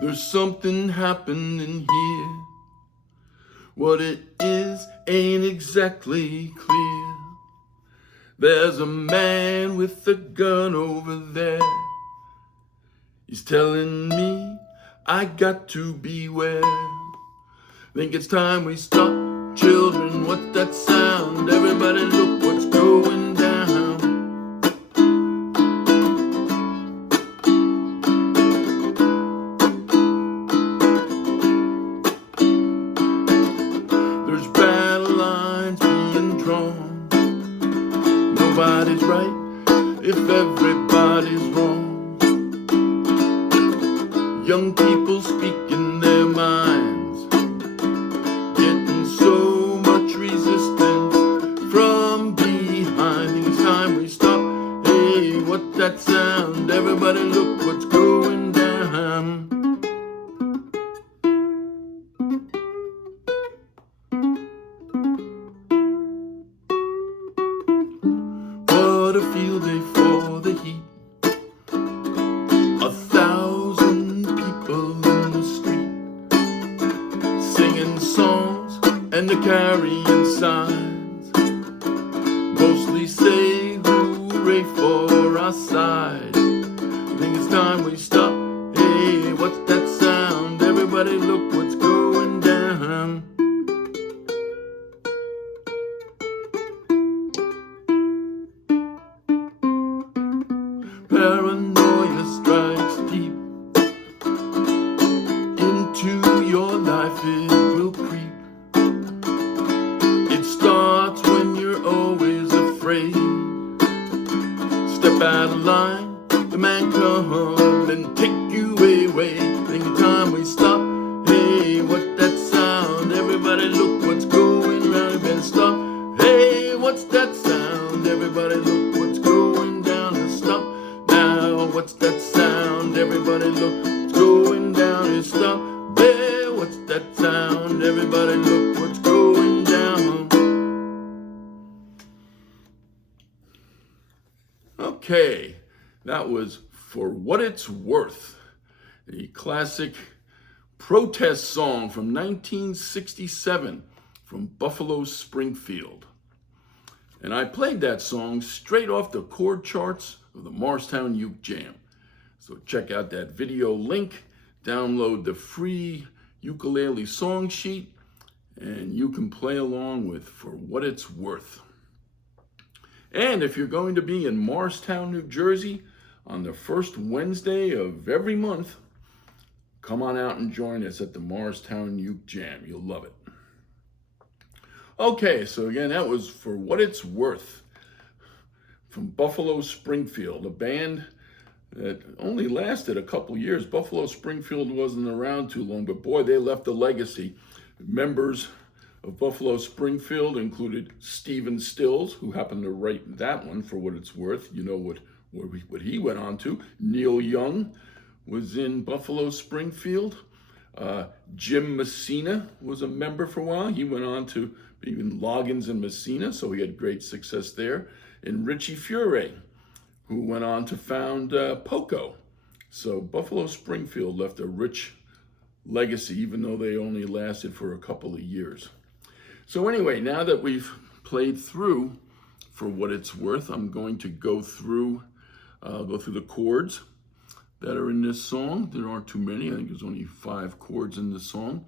There's something happening here. What it is ain't exactly clear. There's a man with a gun over there. He's telling me I got to beware. Think it's time we stop, children. What's that sound? Everybody look what's going down. There's battle lines being drawn. Nobody's right if everybody's wrong. Young people speaking their minds, getting so much resistance from behind. It's time we stop. Hey, what's that sound? Everybody look what's going down. What a field day for the heat. 1,000 people in the street, singing songs and the carryin signs. Mostly say hooray for our side. I think it's time we stop. Hey, what's that sound? Everybody look what's going down. Paranoia strikes deep into your life, it will creep. It starts when you're always afraid. Step out of line, the man come and take you away. Think it's time we stop. Hey, what's that sound? Everybody look what's going round. You better stop. Hey, what's that sound? Everybody look what's going down and stop. What's that sound? Everybody look what's going down and stop. Hey, what's that sound? Everybody look what's going down. Okay, that was For What It's Worth, the classic protest song from 1967 from Buffalo, Springfield. And I played that song straight off the chord charts of the Morristown Uke Jam. So check out that video link, download the free ukulele song sheet, and you can play along with For What It's Worth. And if you're going to be in Morristown, New Jersey on the first Wednesday of every month, come on out and join us at the Morristown Uke Jam. You'll love it. Okay, so again, that was For What It's Worth from Buffalo, Springfield, a band that only lasted a couple years. Buffalo, Springfield wasn't around too long, but boy, they left a legacy. Members of Buffalo, Springfield included Stephen Stills, who happened to write that one, For What It's Worth. You know what he went on to. Neil Young was in Buffalo, Springfield. Jim Messina was a member for a while. He went on to be in Loggins and Messina, so he had great success there. And Richie Furay, who went on to found Poco. So Buffalo Springfield left a rich legacy, even though they only lasted for a couple of years. So anyway, now that we've played through For What It's Worth, I'm going to go through the chords that are in this song. There aren't too many. I think there's only 5 chords in the song.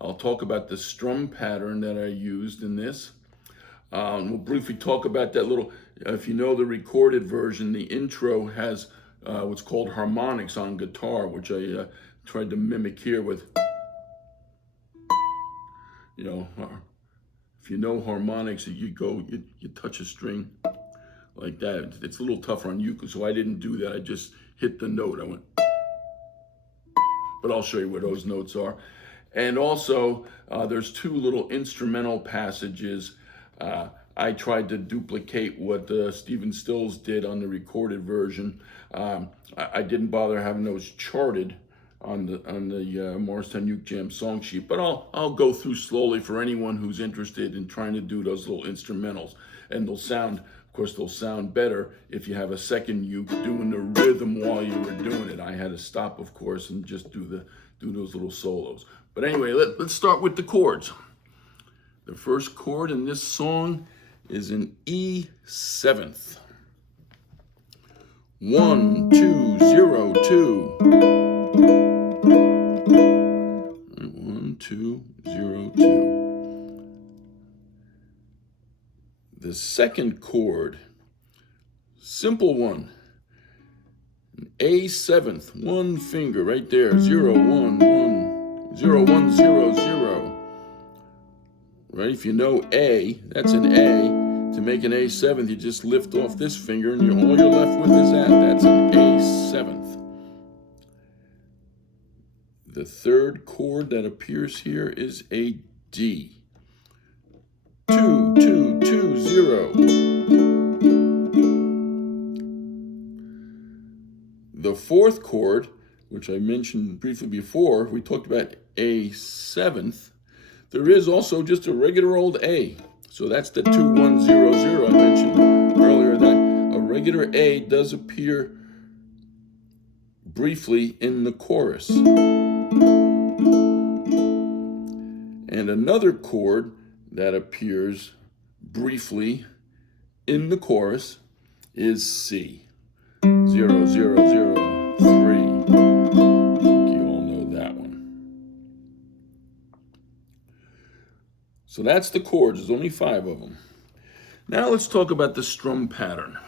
I'll talk about the strum pattern that I used in this. We'll briefly talk about that little, if you know the recorded version, the intro has what's called harmonics on guitar, which I tried to mimic here with, if you know harmonics, you touch a string like that. It's a little tougher on ukulele, so I didn't do that. I just hit the note. I went, but I'll show you where those notes are. And also, there's 2 little instrumental passages. I tried to duplicate what Stephen Stills did on the recorded version. I didn't bother having those charted on the Morristown Uke Jam song sheet, but I'll go through slowly for anyone who's interested in trying to do those little instrumentals, and they'll sound course, they'll sound better if you have a second uke doing the rhythm while you were doing it. I had to stop, of course, and just do those little solos. But anyway, let's start with the chords. The first chord in this song is an E7th. 1, 2, 0, 2. 1, 2, 0, 2. The second chord, simple one, an A7th, one finger right there, 0, 1, 1, 0, 1, 0, 0. Right? If you know A, that's an A. To make an A7th, you just lift off this finger, and all you're left with is that. That's an A7th. The third chord that appears here is a D. 2, 2, 2, 0. The fourth chord, which I mentioned briefly before, we talked about A7th. There is also just a regular old A. So that's the 2, 1, 0, 0 I mentioned earlier. That a regular A does appear briefly in the chorus. And another chord that appears briefly in the chorus is C. 0, 0, 0, 3. I think you all know that one. So that's the chords. There's only 5 of them. Now let's talk about the strum pattern.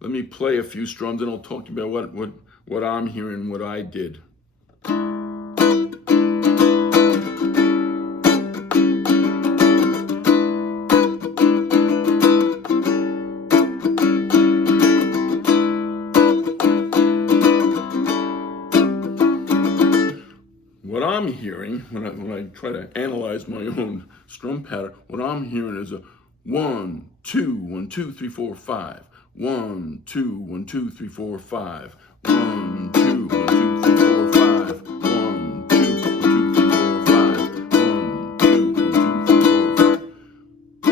Let me play a few strums, and I'll talk to you about what I'm hearing, what I did. What I'm hearing, when I try to analyze my own strum pattern, what I'm hearing is a 1, 2, 1, 2, 3, 4, 5. 1, 2, 1, 2, 3, 4, 5. 1, 2, 1, 2, 3, 4, 5. 1, 2, 1, 2, 3, 4, 5. 1, 2, 1, 2, 3, 4, 5.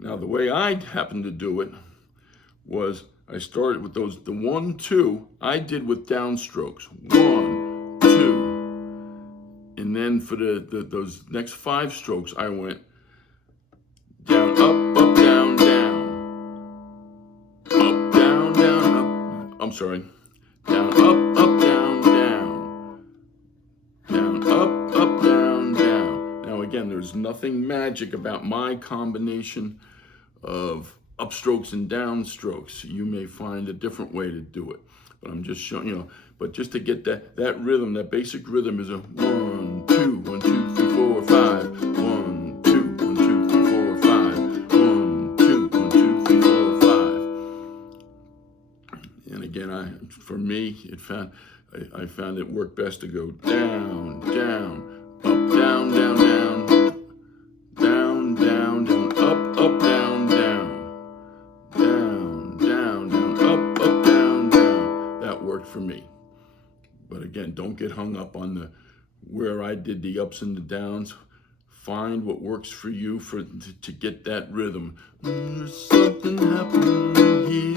Now, the way I happened to do it was I started with the 1, 2, I did with downstrokes. 1, 2. And then for those next 5 strokes, I went down, up, up, down, down. Up, down, down, up. I'm sorry. Down, up, up, down, down. Down, up, up, down, down. Now again, there's nothing magic about my combination of upstrokes and downstrokes. You may find a different way to do it, but I'm just showing, but just to get that rhythm, that basic rhythm is a 1, 2, 1, 2, 3, 4, 5. 1, 2, 1, 2, 3, 4, 5. 1, 2, 1, 2, 3, 4, 5. And again, for me, I found it worked best to go down, down, up, down, down, down, down, down, down, up, up, down, down. Down, down, down, up, up, down, down. That worked for me. But again, don't get hung up on where I did the ups and the downs. Find what works for you to get that rhythm. There's something happening here.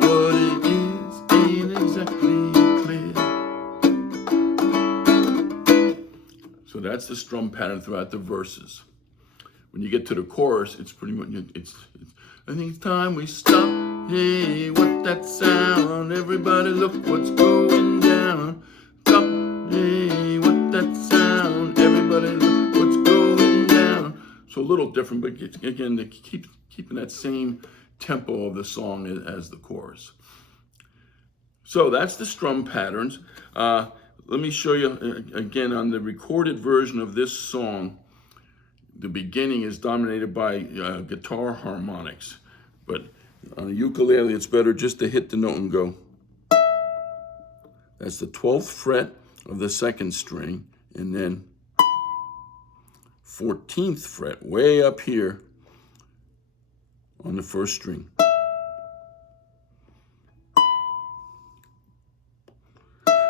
What it is ain't exactly clear. So that's the strum pattern throughout the verses. When you get to the chorus, it's pretty much, I think it's time we stop. Hey, what that sound? Everybody look what's going down. Stop. Hey, what that sound? Everybody look what's going down. So a little different, but again, to keeping that same tempo of the song as the chorus. So that's the strum patterns. Let me show you again on the recorded version of this song. The beginning is dominated by guitar harmonics, but on a ukulele, it's better just to hit the note and go. That's the 12th fret of the 2nd string, and then 14th fret way up here on the 1st string.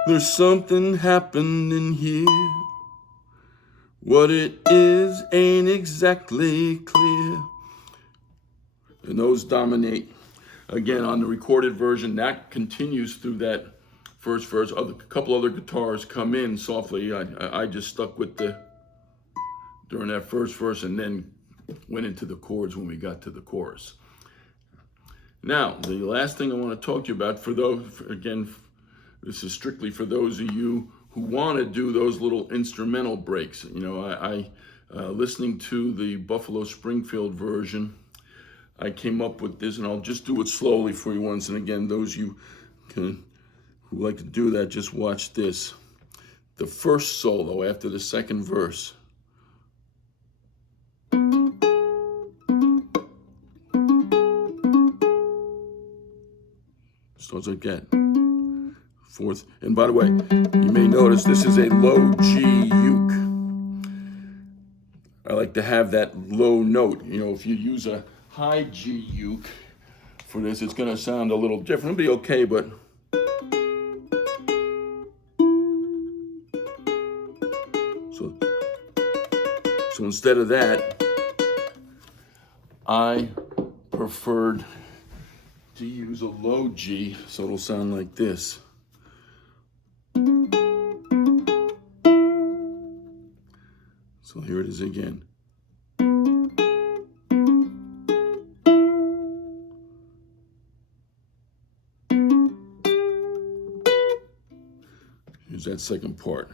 There's something happening here. What it is ain't exactly clear. And those dominate. Again, on the recorded version, that continues through that first verse. A couple other guitars come in softly. I just stuck with during that first verse and then went into the chords when we got to the chorus. Now, the last thing I want to talk to you about, again, this is strictly for those of you who want to do those little instrumental breaks. You know, listening to the Buffalo Springfield version, I came up with this, and I'll just do it slowly for you once. And again, those you who like to do that, just watch this. The first solo after the second verse. Starts like that. Fourth, and by the way, you may notice this is a low G uke. I like to have that low note. You know, if you use a high G uke for this, it's going to sound a little different. It'll be okay, but so instead of that, I preferred to use a low G, so it'll sound like this. So here it is again. Here's that second part.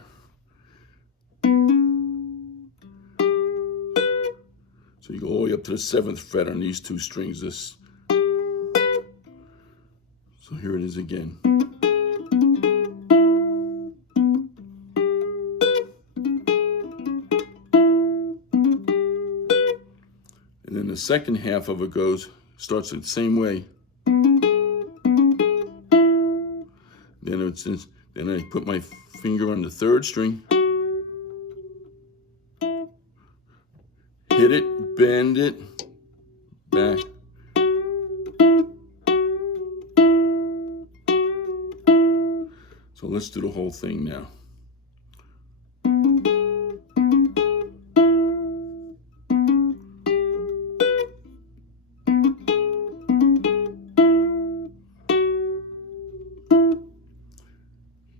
So you go all the way up to the 7th fret on these two strings. So here it is again. And then the second half of it starts the same way. Then I put my finger on the 3rd string, hit it, bend it, back. So let's do the whole thing now.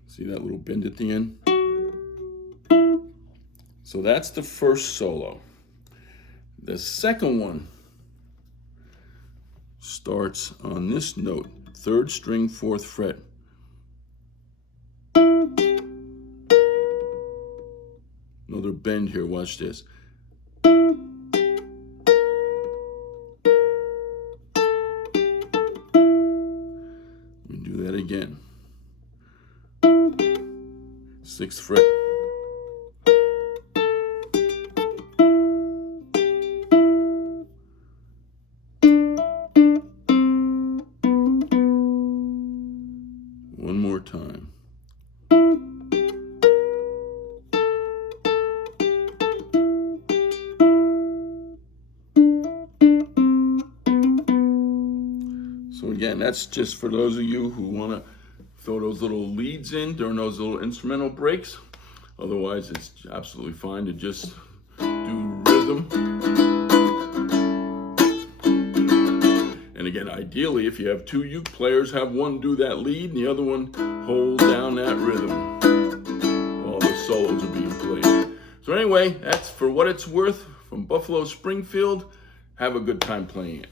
See that little bend at the end? So that's the first solo. The second one starts on this note, 3rd string, 4th fret. Another bend here, watch this. Let me do that again. 6th fret. One more time. So again, that's just for those of you who want to throw those little leads in during those little instrumental breaks. Otherwise, it's absolutely fine to just do rhythm. And again, ideally, if you have 2 uke players, have one do that lead and the other one hold down that rhythm while the solos are being played. So anyway, that's For What It's Worth from Buffalo Springfield. Have a good time playing it.